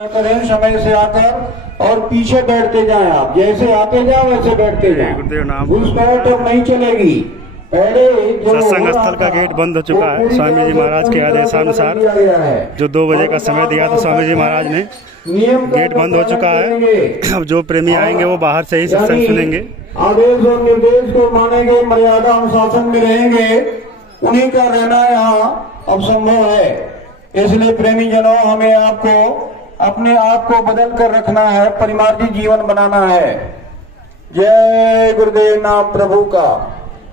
करें समय से आकर और पीछे बैठते जाएं। आप जैसे आते जाओ वैसे बैठते जाएं। घुसपैठ अब नहीं चलेगी। पहले सत्संग स्थल का गेट बंद हो चुका है। स्वामी जी महाराज के आदेशानुसार जो 2 बजे का समय दिया था स्वामी जी महाराज ने, गेट बंद हो चुका है। अब जो प्रेमी आएंगे वो बाहर से ही सत्संग सुनेंगे। आदेश और निर्देश को मानेंगे, मर्यादा अनुशासन में रहेंगे, उन्हीं का रहना यहाँ अब संभव है। इसलिए प्रेमी जनों, हमें आपको अपने आप को बदल कर रखना है, परिमार्जी जीवन बनाना है। जय गुरुदेव नाम प्रभु का।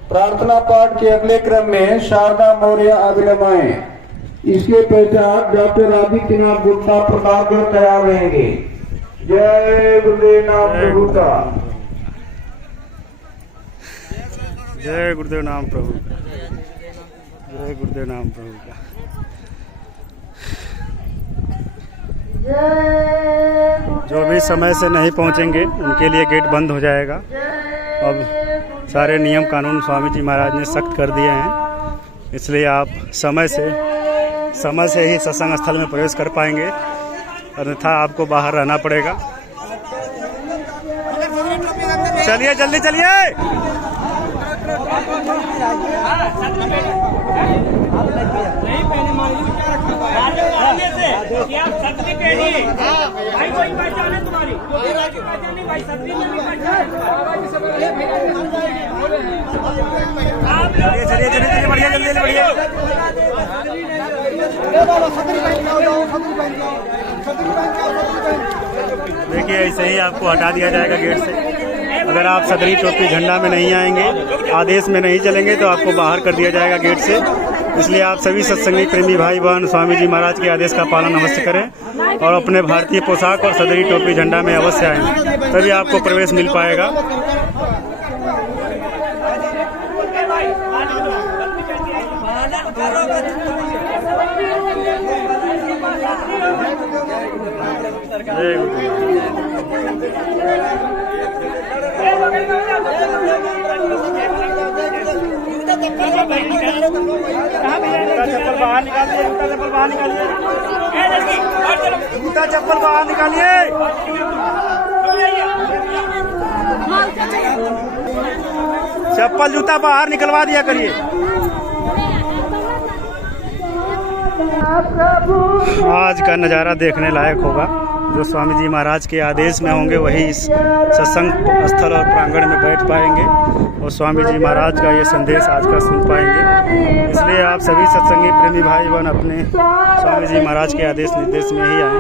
प्रार्थना पाठ के अगले क्रम में शारदा मौर्य अभिलमाएं, इसके पश्चात डॉक्टर आदित्यनाथ गुप्ता प्रतापगढ़ तैयार रहेंगे। जय गुरुदेव नाम प्रभु का। जय गुरुदेव नाम प्रभु। जय गुरुदेव नाम प्रभु का। जो भी समय से नहीं पहुंचेंगे उनके लिए गेट बंद हो जाएगा। अब सारे नियम कानून स्वामी जी महाराज ने सख्त कर दिए हैं, इसलिए आप समय से ही सत्संग स्थल में प्रवेश कर पाएंगे, अन्यथा आपको बाहर रहना पड़ेगा। चलिए जल्दी चलिए। चलिए बढ़िया, जल्दी बढ़िया। देखिए ऐसे ही आपको हटा दिया जाएगा गेट से। अगर आप सदरी टोपी झंडा में नहीं आएंगे, आदेश में नहीं चलेंगे, तो आपको बाहर कर दिया जाएगा गेट से। इसलिए आप सभी सत्संगी प्रेमी भाई बहन स्वामी जी महाराज के आदेश का पालन अवश्य करें और अपने भारतीय पोशाक और सदरी टोपी झंडा में अवश्य आएं, तभी आपको प्रवेश मिल पाएगा। चप्पल बाहर निकालिए, चप्पल बाहर निकालिए, जूता चप्पल बाहर निकालिए। चप्पल जूता बाहर निकलवा दिया करिए। आज का नज़ारा देखने लायक होगा। जो स्वामी जी महाराज के आदेश में होंगे वही इस सत्संग स्थल और प्रांगण में बैठ पाएंगे और स्वामी जी महाराज का ये संदेश आज का सुन पाएंगे। इसलिए आप सभी सत्संगी प्रेमी भाई बहन अपने स्वामी जी महाराज के आदेश निर्देश में ही आए।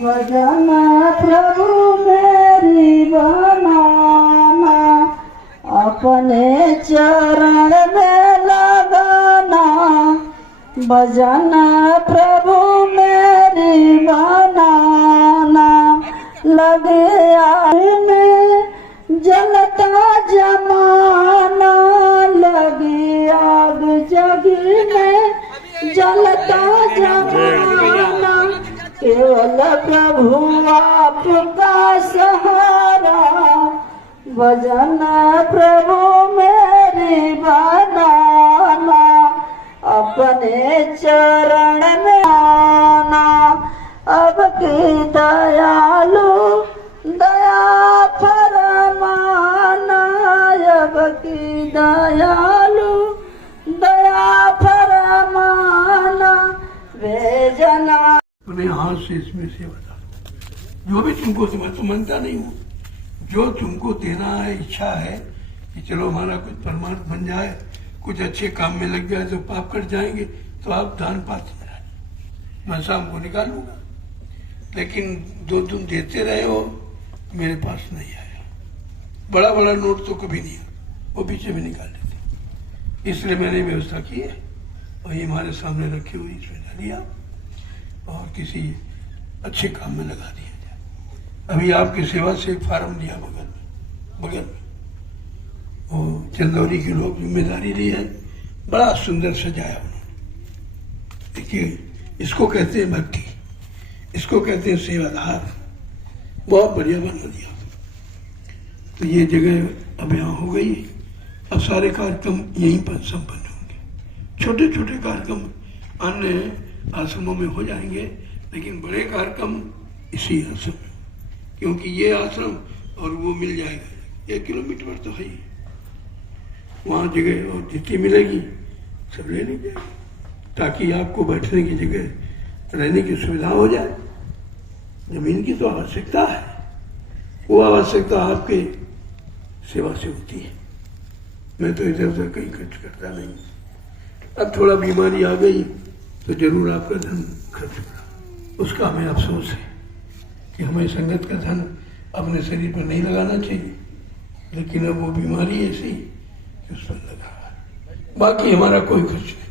भजन प्रभु मेरी बनाना, अपने चरण में लगाना। भजन प्रभु मेरी बनाना, लगे आग में जलता जमाना, लगे आग जगी में जलता जमाना। केवल प्रभु आपका सहारा, भजन प्रभु मेरी बनाना, अपने चरण में आना। अब की दयालु दया फरमाना, अब की दयालु दया फरमाना। वे जना अपने हाथ से इसमें से बता, जो भी तुमको समझता नहीं हूँ, जो तुमको देना है, इच्छा है कि चलो हमारा कुछ परमार्थ बन जाए, कुछ अच्छे काम में लग जाए, तो पाप कट जाएंगे, तो आप दान पात्र में रहना, मैं शाम को निकाल लूंगा। लेकिन जो तुम देते रहे हो मेरे पास नहीं आया। बड़ा बड़ा नोट तो कभी नहीं, वो पीछे भी निकाल लेते। इसलिए मैंने व्यवस्था की है और ये हमारे सामने रखी हुई, इसमें डालिए और किसी अच्छे काम में लगा दिया जाए। अभी आपकी सेवा से एक फार्म लिया बगल में वो चंदौली के लोग जिम्मेदारी ली है, बड़ा सुंदर सजाया उन्होंने। देखिए इसको कहते हैं भक्ति। इसको कहते हैं सेवादार। बहुत बढ़िया बना दिया। तो ये जगह अब यहाँ हो गई। अब सारे कार्यक्रम यहीं पर संपन्न होंगे। छोटे छोटे कार्यक्रम अन्य आश्रमों में हो जाएंगे, लेकिन बड़े कार्यक्रम इसी आश्रम में, क्योंकि ये आश्रम और वो मिल जाएगा 1 किलोमीटर तो है ही। वहाँ जगह और जितनी मिलेगी सब ले लीजिए, ताकि आपको बैठने की जगह, रहने की सुविधा हो जाए। जमीन की तो आवश्यकता है, वो आवश्यकता आपके सेवा से होती है। मैं तो इधर उधर कहीं खर्च करता नहीं। अब थोड़ा बीमारी आ गई तो जरूर आपका धन खर्च करा, उसका हमें अफसोस है कि हमें संगत का धन अपने शरीर पर नहीं लगाना चाहिए, लेकिन अब वो बीमारी ऐसी कि उस पर लगा। बाकी हमारा कोई खर्च नहीं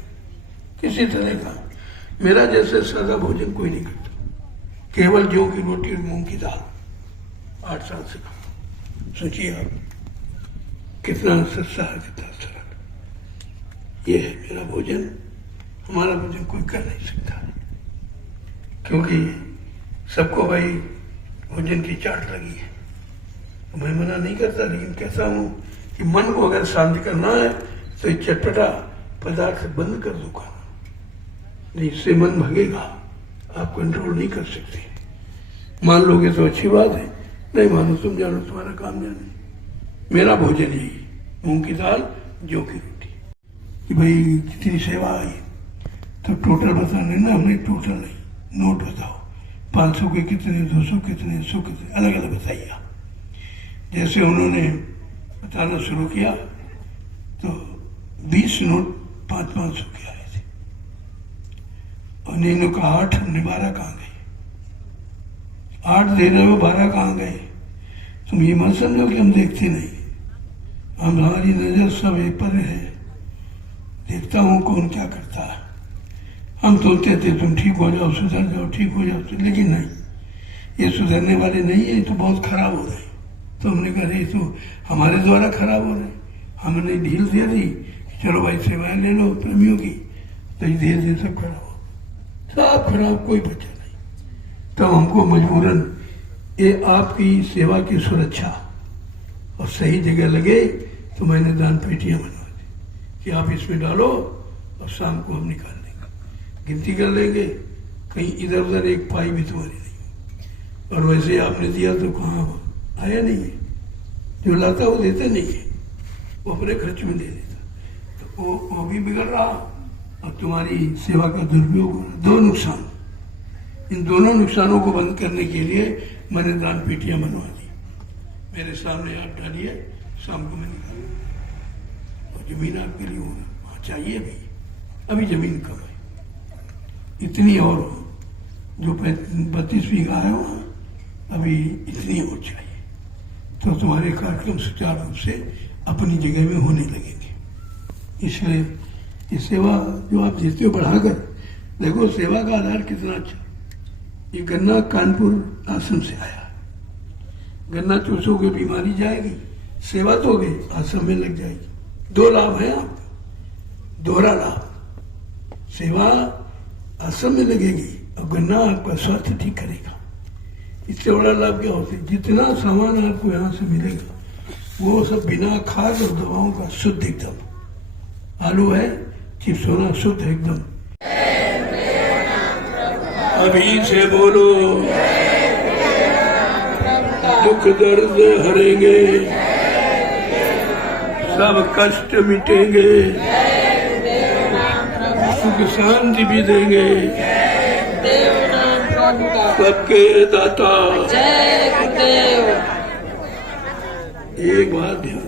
किसी तरह का। मेरा जैसे सादा भोजन कोई नहीं करता, केवल जौ की रोटी और मूंग की दाल 8 साल से खाऊं। सोचिए आप कितना सस्ता है, कितना सरल। ये है मेरा भोजन। हमारा भोजन कोई कर नहीं सकता, क्योंकि सबको भाई भोजन की चाट लगी है। तो मैं मना नहीं करता, लेकिन कहता हूं कि मन को अगर शांत करना है तो चटपटा पदार्थ बंद कर दो खाना, नहीं इससे मन भगेगा, आप कंट्रोल नहीं कर सकते। मान लोगे तो अच्छी बात है, नहीं मानो तुम जानो, तुम्हारा काम जाने। मेरा भोजन यही, मूंग की दाल, जौ की रोटी। कि भाई कितनी सेवा आई तो टोटल बताने ना, हमने टोटल नहीं, नोट बताओ 500 के कितने, 200 कितने, 100 कितने, अलग अलग बताइए। जैसे उन्होंने बताना शुरू किया तो 20 नोट 500-500 के आए थे, और इन्होंने कहा 8, हमने 12 कहाँ गए? 8 दे रहे हो, 12 कहाँ गए? तुम ये मत समझो कि हम देखते नहीं, हमारी नजर सब एक पर है, देखता हूं कौन क्या करता है। हम सोचते थे तुम ठीक हो जाओ, सुधर जाओ, ठीक हो जाओ, लेकिन नहीं, ये सुधरने वाले नहीं है, ये तो बहुत खराब हो रहे। तो हमने कहा ये तो हमारे द्वारा खराब हो रहे। हमने ढील दे दी कि चलो भाई सेवाएं ले लो प्रेमियों की, तो धीरे धीरे सब खराब हो, सब खराब, कोई बचा नहीं। तब हमको मजबूरन ये आपकी सेवा की सुरक्षा और सही जगह लगे, तो मैंने दान पेटियां बनवा दी कि आप इसमें डालो और शाम को हम निकाल लेंगे, गिनती कर लेंगे, कहीं इधर उधर एक पाई भी तुम्हारी नहीं। और वैसे आपने दिया तो कहाँ आया नहीं है, जो लाता वो देता नहीं है, वो अपने खर्च में दे देता, तो वो भी बिगड़ रहा और तुम्हारी सेवा का दुरुपयोग हो रहा। 2 नुकसान, इन दोनों नुकसानों को बंद करने के लिए मैंने दान पेटियां बनवा दी। मेरे सामने आप डालिए, शाम को मैं निकालूंगा। और जमीन आपके लिए होना वहाँ चाहिए भी, अभी जमीन कम है, इतनी और हो, जो 32 बीघा है वहाँ अभी इतनी और चाहिए, तो तुम्हारे कार्यक्रम सुचारू रूप से अपनी जगह में होने लगेंगे। इसलिए ये सेवा जो आप देते हो बढ़ाकर, देखो सेवा का आधार कितना अच्छा। ये गन्ना कानपुर आश्रम से आया, गन्ना चूसोगे बीमारी जाएगी, सेवा दोगे आश्रम में लग जाएगी। 2 लाभ है आपका, दोहरा लाभ, सेवा आश्रम में लगेगी और गन्ना आपका स्वास्थ्य ठीक करेगा। इससे बड़ा लाभ क्या होता है? जितना सामान आपको यहाँ से मिलेगा वो सब बिना खाद और दवाओं का शुद्ध एकदम। आलू है, चिप्स होना शुद्ध एकदम। अभी से बोलो, दुख दर्द हरेंगे, सब कष्ट मिटेंगे, सुख शांति भी देंगे, सबके दाता। एक बात ध्यान,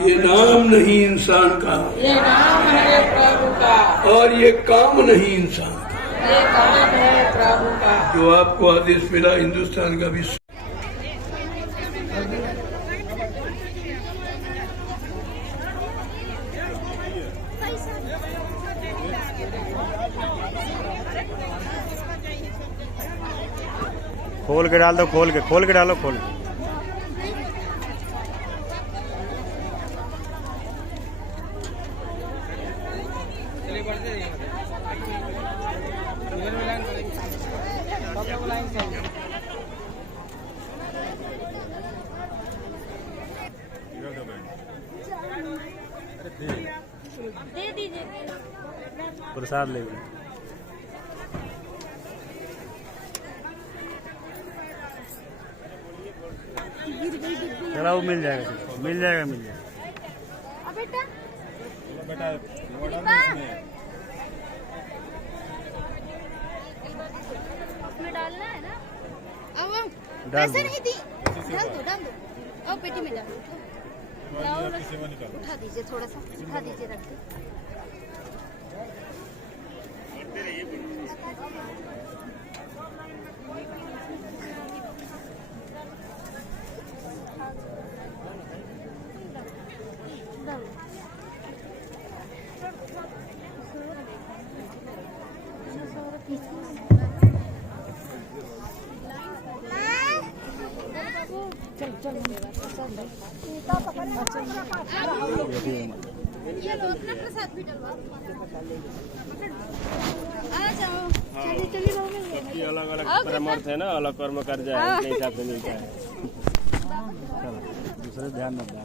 ये नाम नहीं इंसान का, ये नाम है प्रभु का, और ये काम नहीं इंसान का, ये काम है प्रभु का। जो आपको आदेश मिला हिंदुस्तान का भी। खोल के डाल दो, खोल के डालो, खोल के। दे दीजिए। प्रसाद ले गए। चला वो मिल जाएगा, मिल जाएगा, मिल जाएगा। बेटा उसमें डालना है ना। अब डाल पैसे दो। नहीं दी, डाल दो डाल दो। अब पेटी में डालो, उठा दीजिए, थोड़ा सा उठा दीजिए, रख दो। चल चल ये लो अपना प्रसाद भी डलवा। आ जाओ, चलिए चलिए लो। सबकी अलग अलग परमार्थ है ना, अलग कर्म कर जाए उसके हिसाब से मिलता है। चलो दूसरे ध्यान मत दो।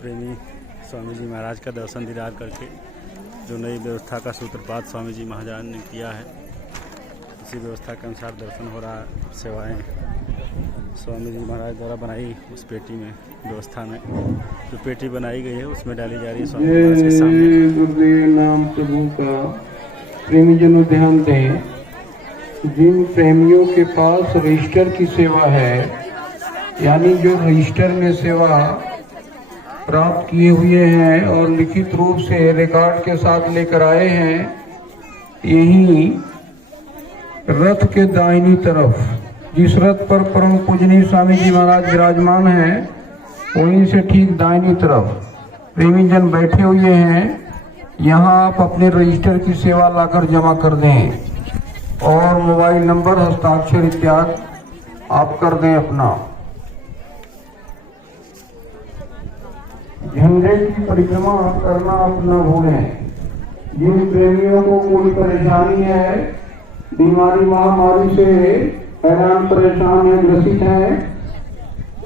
प्रेमी स्वामी जी महाराज का दर्शन दीदार करके जो नई व्यवस्था का सूत्रपात स्वामी जी महाराज ने किया है, उसी व्यवस्था के अनुसार दर्शन हो रहा है। सेवाएं स्वामी जी महाराज द्वारा बनाई उस पेटी में, व्यवस्था में जो पेटी बनाई गई है उसमें डाली जा रही है स्वामी महाराज के सामने। गुरुदेव नाम प्रभु का प्रेमी जनों ध्यान दें। जिन प्रेमियों के पास रजिस्टर की सेवा है, यानी जो रजिस्टर में सेवा प्राप्त किए हुए हैं और लिखित रूप से रिकॉर्ड के साथ लेकर आए हैं, यही रथ के दाहिनी तरफ जिस रथ पर परम पूजनीय स्वामी जी महाराज विराजमान हैं, वहीं से ठीक दाहिनी तरफ प्रेमी जन बैठे हुए हैं। यहाँ आप अपने रजिस्टर की सेवा लाकर जमा कर दें और मोबाइल नंबर, हस्ताक्षर इत्यादि आप कर दें अपना। झंडे की परिक्रमा करना अपना भूलें। जिन प्रेमियों को कोई परेशानी है, बीमारी महामारी से हैरान परेशान है, ग्रसित है,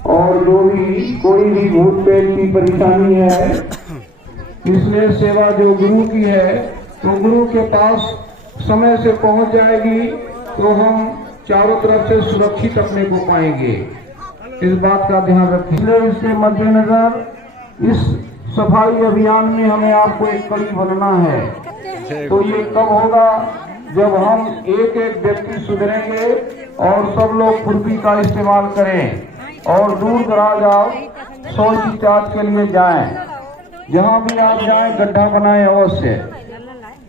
और जो भी कोई भी भूत पेट की परेशानी है, इसलिए सेवा जो गुरु की है तो गुरु के पास समय से पहुंच जाएगी तो हम चारों तरफ से सुरक्षित अपने को पाएंगे। इस बात का ध्यान रखें। इसलिए इसके मद्देनजर इस सफाई अभियान में हमें आपको एक कड़ी बनना है। तो ये कब होगा? जब हम एक एक व्यक्ति सुधरेंगे और सब लोग खुरपी का इस्तेमाल करें और दूर दराज आप शौच इत्यादि के लिए जाएं। जहां भी आप जाएं गड्ढा बनाएं अवश्य।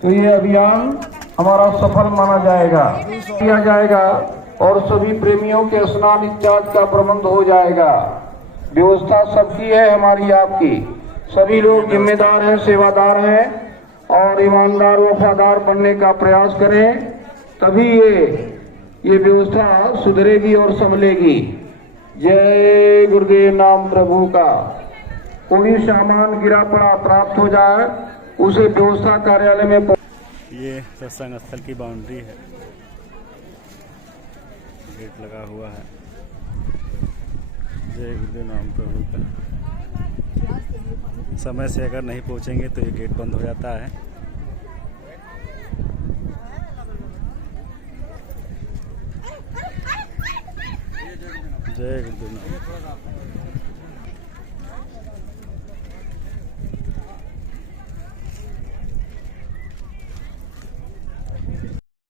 तो ये अभियान हमारा सफल माना जाएगा, किया जाएगा और सभी प्रेमियों के स्नान इत्यादि का प्रबंध हो जाएगा। व्यवस्था सबकी है, हमारी आपकी। सभी लोग जिम्मेदार हैं, सेवादार हैं और ईमानदार वफादार बनने का प्रयास करें, तभी ये व्यवस्था सुधरेगी और संभलेगी। जय गुरुदेव नाम प्रभु का। कोई सामान गिरा पड़ा प्राप्त हो जाए, उसे व्यवस्था कार्यालय में ये सत्संग स्थल की बाउंड्री है, गेट लगा हुआ है। जय गुरुदेव नाम प्रभु का। समय से अगर नहीं पहुंचेंगे तो ये गेट बंद हो जाता है। जय गुरुदेव नाम।